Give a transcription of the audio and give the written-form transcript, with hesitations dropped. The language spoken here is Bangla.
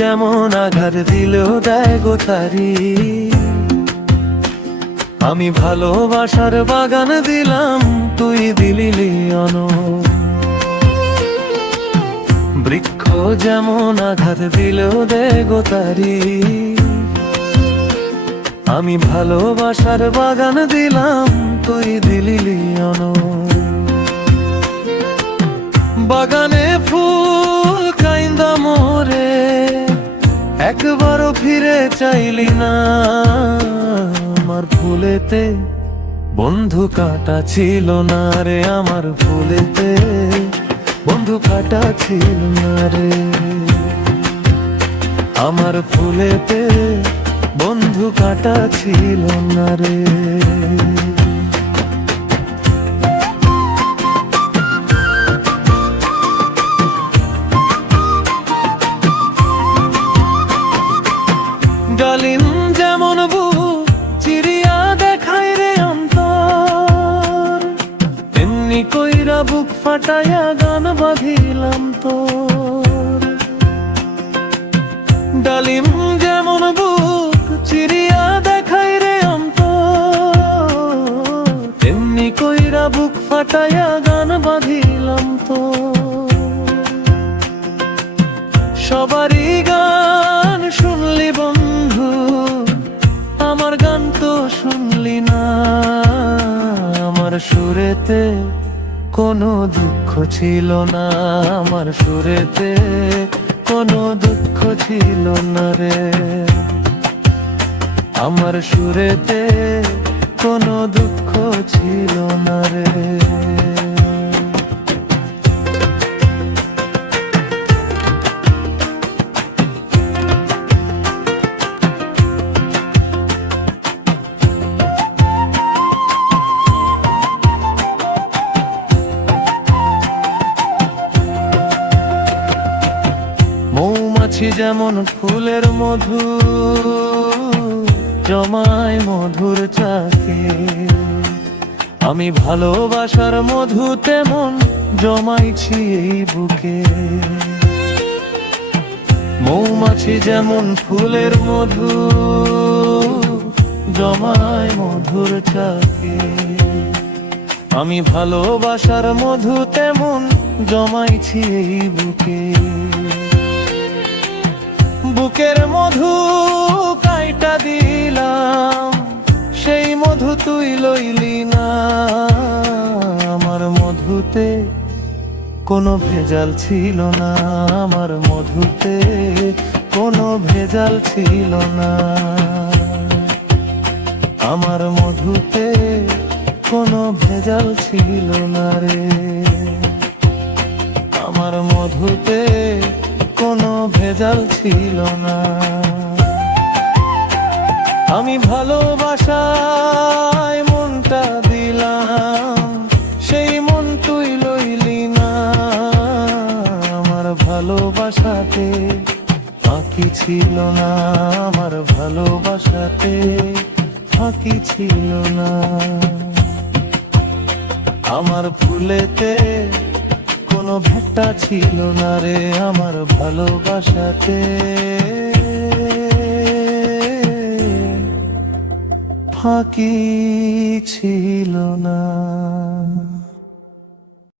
যেমন আঘাত দিলেও দেয় গো তারি। আমি ভালোবাসার বাগান দিলাম, তুই দিলি লিয়ন। বৃক্ষ যেমন আঘাত দিলেও দেয় গো তারি। আমি ভালোবাসার বাগান দিলাম, তুই দিলি লিয়ন। বাগানে ফুল কাইন্দা মোরে, একবারও ফিরে চাইলি না। আমার ফুলেতে বন্ধু কাটা ছিল না রে, আমার ফুলেতে বন্ধু কাটা ছিল না রে। আমার ফুলেতে বন্ধু কাটা ছিল না রে। ডালিম যেমন বুক চিরিয়া দেখায় রে অন্তর, এমনি কইরা বুক ফাটাইয়া গান বাঁধিলাম তোর। ডালিম যেমন বুক চিরিয়া দেখায় রে অন্তর, এমনি কইরা বুক ফাটাইয়া গান বাঁধিলাম তোর। সবারই গান শুনলি বন্ধু, আমার গান তো শুনলি না। আমার সুরেতে কোনো দুঃখ ছিল না, আমার সুরেতে কোনো দুঃখ ছিল না রে। আমার সুরেতে কোনো দুঃখ ছিল না রে। মৌমাছি যেমন ফুলের মধু জমায় মধুর চাকে, আমি ভালোবাসার মধু তেমন জমাইছি এই বুকে। মৌমাছি যেমন ফুলের মধু জমায় মধুর চাকে, আমি ভালোবাসার মধু তেমন জমাইছি এই বুকে। বুকের মধু কাইটা দিলাম, সেই মধু তুই লইলি না। আমার মধুতে কোনো ভেজাল ছিল না, আমার মধুতে কোনো ভেজাল ছিল না। আমার মধুতে কোনো ভেজাল ছিল না রে। আমার মধুতে কোনো ভেজাল ছিল না। আমি ভালোবাসায় মনটা দিলাম, সেই মন তুই লইলি না। আমার ভালোবাসাতে ফাঁকি ছিল না, আমার ভালোবাসাতে ফাঁকি ছিল না। আমার ফুলেতে কোনো ভেটা ছিল না রে, আমার ভালোবাসাতে ফাঁকি ছিল না।